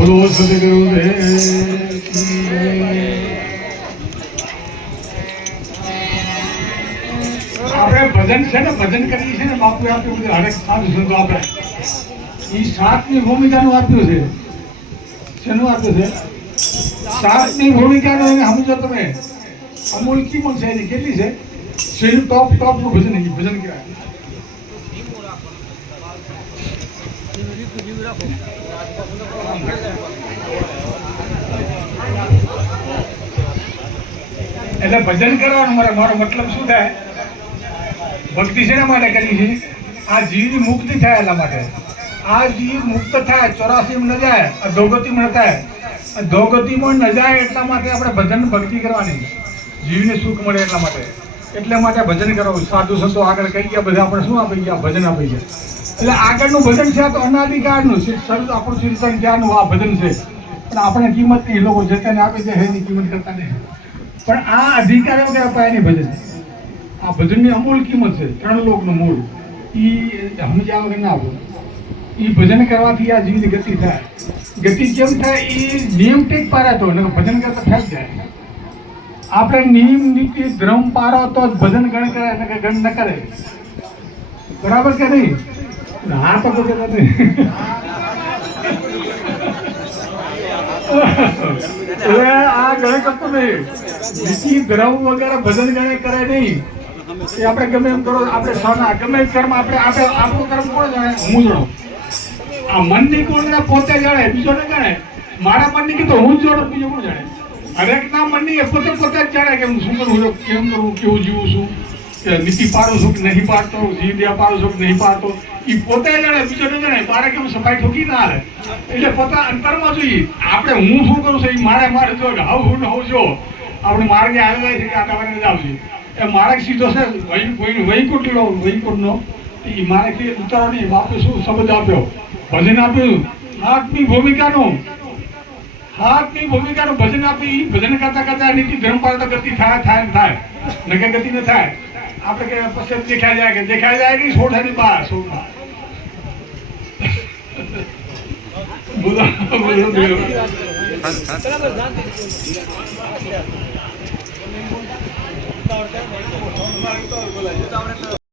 બોલો સદગુરુદેવ આપણે ભજન છે ને ભજન કરીએ છીએ ને બાપુ આપ્યું બધું હરેક સાધુ સંતો આપણે એ સાતની ભૂમિકાનું આપ્યું છે. શેનું આપ્યું છે? સાતની ભૂમિકાનું એને સમજો તમે. અમૂલ કિંમત છે એની કેટલી છે? શેનું ટોપ નું ભજન ભજન કહેવાય. એટલે ભજન કરવાનું મારો મતલબ શું થાય? ભક્તિ શેના માટે કરી છે? આ જીવની મુક્તિ થાય એટલા માટે. આ જીવ મુક્ત થાય, 84 ન જાય, અધોગતિમાં ન થાય. અધોગતિમાં ન જાય એટલા માટે આપણે ભજન ભક્તિ કરવાની, જીવને સુખ મળે એટલા માટે. એટલા માટે ભજન કરવું. સાધુ સંતો આગળ કહી ગયા, બધા આપણે શું આપી ગયા? ભજન આપી ગયા. એટલે આગળનું ભજન છે તો અનાદિકાળનું છે, આપણું ચિંતન જ્ઞાનનું આ ભજન છે. પણ આપણે કિંમત એ લોકો જેતાને આપે છે એની કિંમત કરતા નહીં. પણ આ અધિકાર એમ કે અપાય નહીં ભજન. આ ભજનની અમૂલ કિંમત છે, 3 લોકનું મૂળ. એ સમજાવ કે ના આપો. એ ભજન કરવાથી આ જીવની ગતિ થાય. ગતિ કેમ થાય? એ નિયમ ટેક પારાતો ભજન કરતા થઈ જાય. આપણે નિયમ નીતિ ધર્મ પારો તો ભજન ગણ કરે, ગણ ન કરે. બરાબર કે નહીં? હા તો કોઈ નથી. આ ગણે કરતો નહીં. નીતિ ધર્મ વગેરે ભજન ગણે કરે નહીં. એ આપણે ગમે એમ કરો, આપણે સોના ગમે કર્મ આપણે આપણું કર્મ કોણ જાણે? હું જાણું. આ મનની કોણ પોતે જાણે, બીજો ને જાણે. મારા મનની કીધું હું જ જાણું, બીજો કોણ જાણે? હરેક ના મનની એ પોતે જ જાણે કે હું શું કરું, કેમ કરું, કેવું જીવું છું, નીતિ પાડું છું કે નહીં પાડતો, જીવ્યા પાડું છું કે નહીં પાડતો. એ પોતે જાણે, બીજો ને જાણે. મારે કેમ સફાઈ ઠોકી ના હાલે. એટલે પોતા અંતરમાં જોઈએ. આપણે હું શું કરું છું એ મારે જો હું ન હોઉં જો આપણે માર્ગે આવી જાય છે કે આટલા વાગે જાવ છે. એ માર્ગ સીધો છે વૈકુંઠનો. એ મારે કે ઉતારો નહીં. બાપે શું શબ્દ આપ્યો? ભજન આપ્યું. હાથની ભૂમિકાનું ભજન આપી. ભજન કરતા કરતા નીતિ ધર્મ પાડતા ગતિ થાય. નકે ગતિ ન થાય. આપણે કે પછી દેખાય જાય કે છોડાની બહાર છોડના. બોલો